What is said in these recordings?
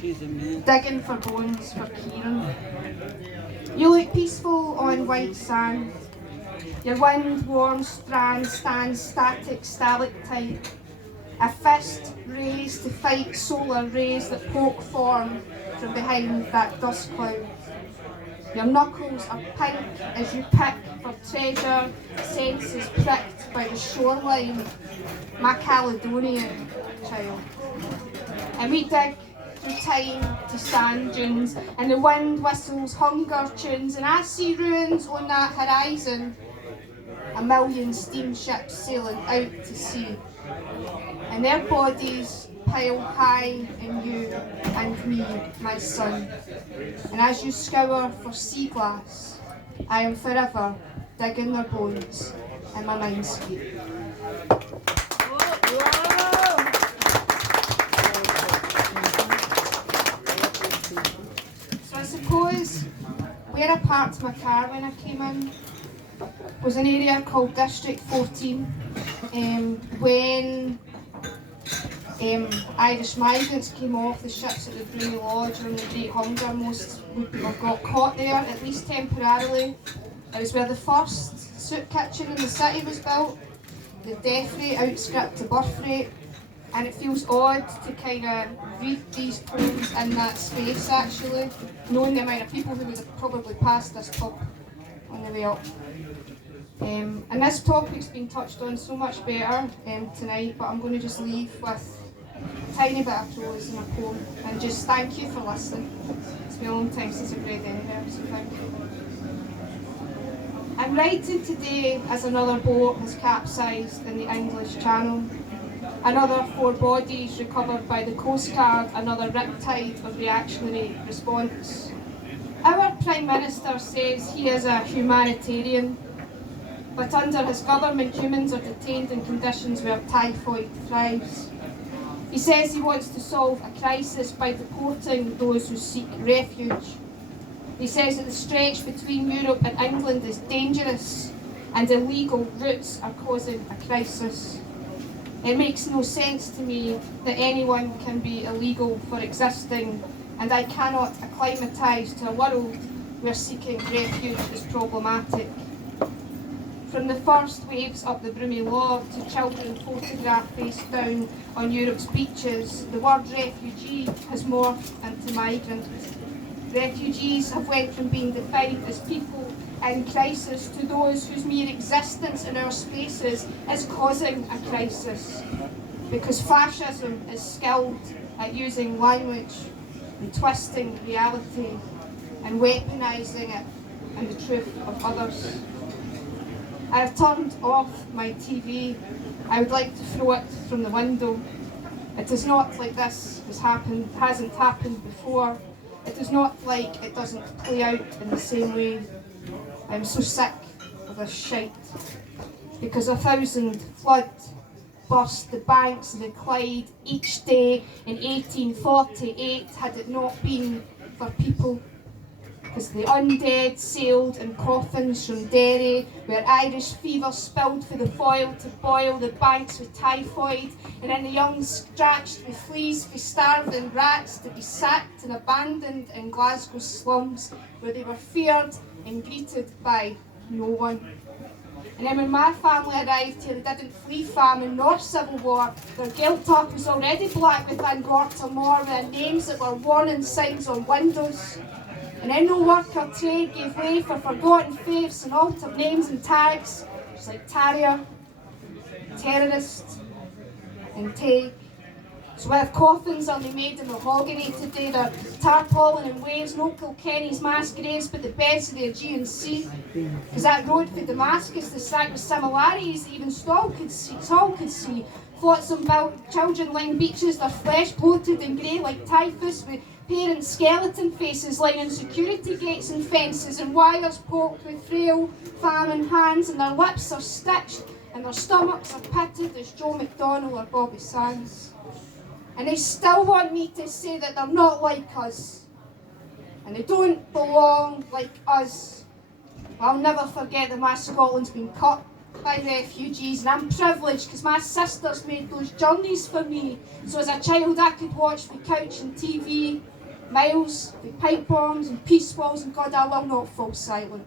digging for bones for Kieran. You look peaceful on white sand. Your wind-warm strand stands static stalactite. A fist raised to fight solar rays that poke form from behind that dust cloud. Your knuckles are pink as you pick for treasure, senses pricked by the shoreline, my Caledonian child. And we dig through time to sand dunes, and the wind whistles hunger tunes, and I see ruins on that horizon, a million steamships sailing out to sea, and their bodies pile high in you and me, my son. And as you scour for sea glass, I am forever digging their bones in my mindscape. So I suppose where I parked my car when I came in was an area called District 14. When Irish migrants came off the ships at the Brunei Lodge during the Great Hunger, most would have got caught there, at least temporarily. It was where the first soup kitchen in the city was built. The death rate outstripped the birth rate, and it feels odd to kind of read these poems in that space actually, knowing the amount of people who would have probably passed this pub on the way up. And this topic's been touched on so much better tonight, but I'm going to just leave with a tiny bit of prose in a poem, and just thank you for listening. It's been a long time since I've read anywhere, so thank you. I'm writing today as another boat has capsized in the English Channel. Another 4 bodies recovered by the Coast Guard, another riptide of reactionary response. Our Prime Minister says he is a humanitarian, but under his government humans are detained in conditions where typhoid thrives. He says he wants to solve a crisis by deporting those who seek refuge. He says that the stretch between Europe and England is dangerous and illegal routes are causing a crisis. It makes no sense to me that anyone can be illegal for existing, and I cannot acclimatise to a world where seeking refuge is problematic. From the first waves up the Brunei Lodge to children photographed face down on Europe's beaches, the word refugee has morphed into migrant. Refugees have went from being defined as people in crisis to those whose mere existence in our spaces is causing a crisis. Because fascism is skilled at using language and twisting reality and weaponising it and the truth of others. I have turned off my TV. I would like to throw it from the window. It is not like this hasn't happened before. It is not like it doesn't play out in the same way. I am so sick of this shite. Because 1,000 floods burst the banks of the Clyde each day in 1848 had it not been for people. Because the undead sailed in coffins from Derry, where Irish fever spilled for the foil to boil the banks with typhoid, and then the young scratched with fleas for starving rats to be sacked and abandoned in Glasgow slums, where they were feared and greeted by no one. And then when my family arrived here, they didn't flee famine nor civil war. Their guilt up was already black within Gortamore, with names that were warning signs on windows. And then no work or trade gave way for forgotten faiths and altered names and tags, just like Tarrier, Terrorist, and Take. So with coffins only made of mahogany today, they're tarpaulin and waves, no Kilkenny's mass graves, but the beds of the Aegean Sea. Because that road for Damascus is stacked with similarities that even Saul could see. Flotsam built children lying beaches, their flesh bloated and grey like typhus, with parents' skeleton faces lining security gates and fences, and wires poked with frail, famine hands, and their lips are stitched and their stomachs are pitted as Joe McDonnell or Bobby Sands. And they still want me to say that they're not like us, and they don't belong like us. I'll never forget that my Scotland's been cut by refugees, and I'm privileged because my sisters made those journeys for me, so as a child I could watch the couch and TV. Miles, with pipe bombs and peace walls, and God, I will not fall silent,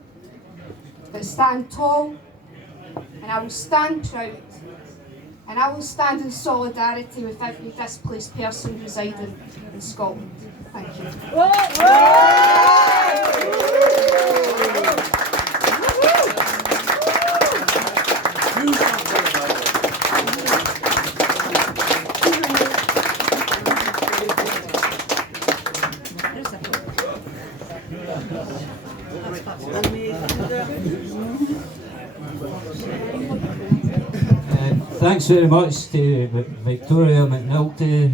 but stand tall, and I will stand proud, and I will stand in solidarity with every displaced person residing in Scotland. Thank you. Thanks very much to Victoria McNulty